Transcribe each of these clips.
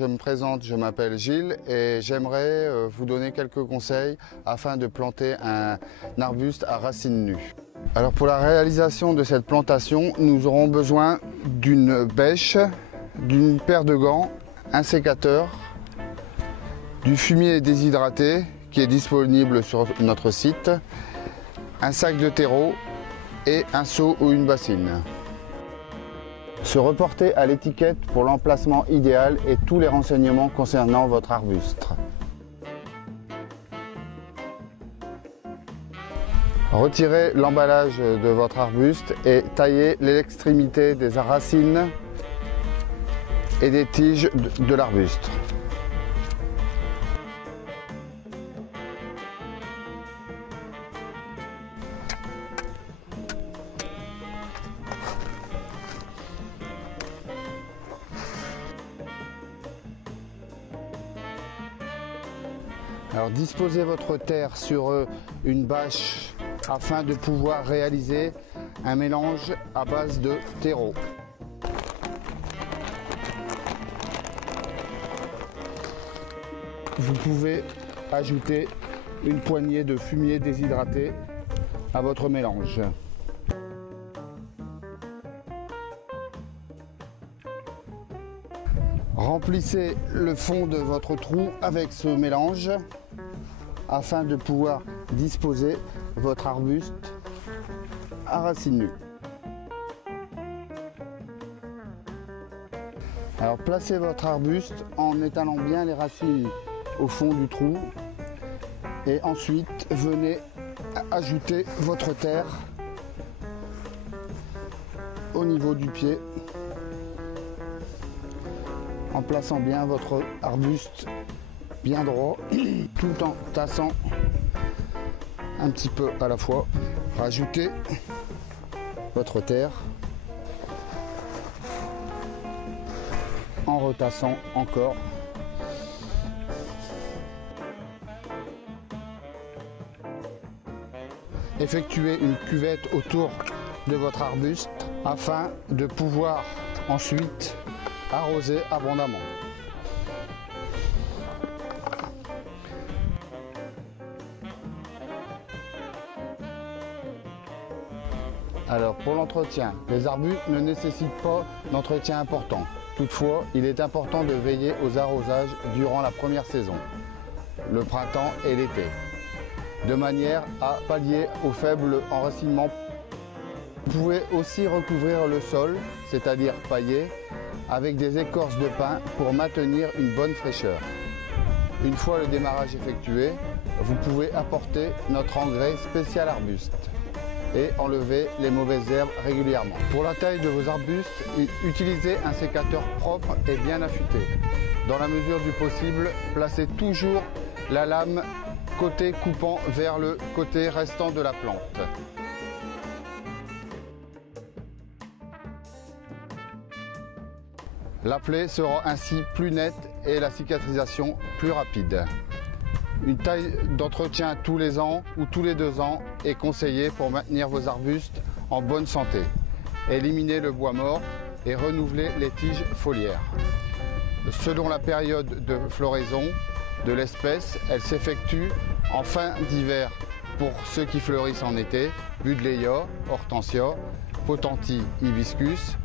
Je me présente, je m'appelle Gilles et j'aimerais vous donner quelques conseils afin de planter un arbuste à racines nues. Alors pour la réalisation de cette plantation, nous aurons besoin d'une bêche, d'une paire de gants, un sécateur, du fumier déshydraté qui est disponible sur notre site, un sac de terreau et un seau ou une bassine. Se reporter à l'étiquette pour l'emplacement idéal et tous les renseignements concernant votre arbuste. Retirez l'emballage de votre arbuste et taillez l'extrémité des racines et des tiges de l'arbuste. Alors disposez votre terre sur une bâche afin de pouvoir réaliser un mélange à base de terreau. Vous pouvez ajouter une poignée de fumier déshydraté à votre mélange. Remplissez le fond de votre trou avec ce mélange afin de pouvoir disposer votre arbuste à racines nues. Alors placez votre arbuste en étalant bien les racines au fond du trou et ensuite venez ajouter votre terre au niveau du pied en plaçant bien votre arbuste bien droit tout en tassant un petit peu à la fois. Rajoutez votre terre en retassant encore. Effectuez une cuvette autour de votre arbuste afin de pouvoir ensuite arroser abondamment. Alors pour l'entretien, les arbustes ne nécessitent pas d'entretien important. Toutefois, il est important de veiller aux arrosages durant la première saison, le printemps et l'été, de manière à pallier au faible enracinement. Vous pouvez aussi recouvrir le sol, c'est-à-dire pailler, avec des écorces de pin pour maintenir une bonne fraîcheur. Une fois le démarrage effectué, vous pouvez apporter notre engrais spécial arbuste et enlever les mauvaises herbes régulièrement. Pour la taille de vos arbustes, utilisez un sécateur propre et bien affûté. Dans la mesure du possible, placez toujours la lame côté coupant vers le côté restant de la plante. La plaie sera ainsi plus nette et la cicatrisation plus rapide. Une taille d'entretien tous les ans ou tous les 2 ans est conseillée pour maintenir vos arbustes en bonne santé. Éliminez le bois mort et renouvelez les tiges foliaires. Selon la période de floraison de l'espèce, elle s'effectue en fin d'hiver pour ceux qui fleurissent en été, Buddleia, Hortensia, Potentie, Hibiscus,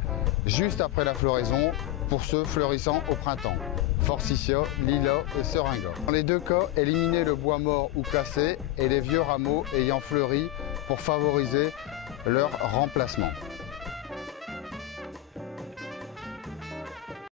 juste après la floraison pour ceux fleurissant au printemps, Forsythia, Lilas et Seringa. Dans les 2 cas, éliminez le bois mort ou cassé et les vieux rameaux ayant fleuri pour favoriser leur remplacement.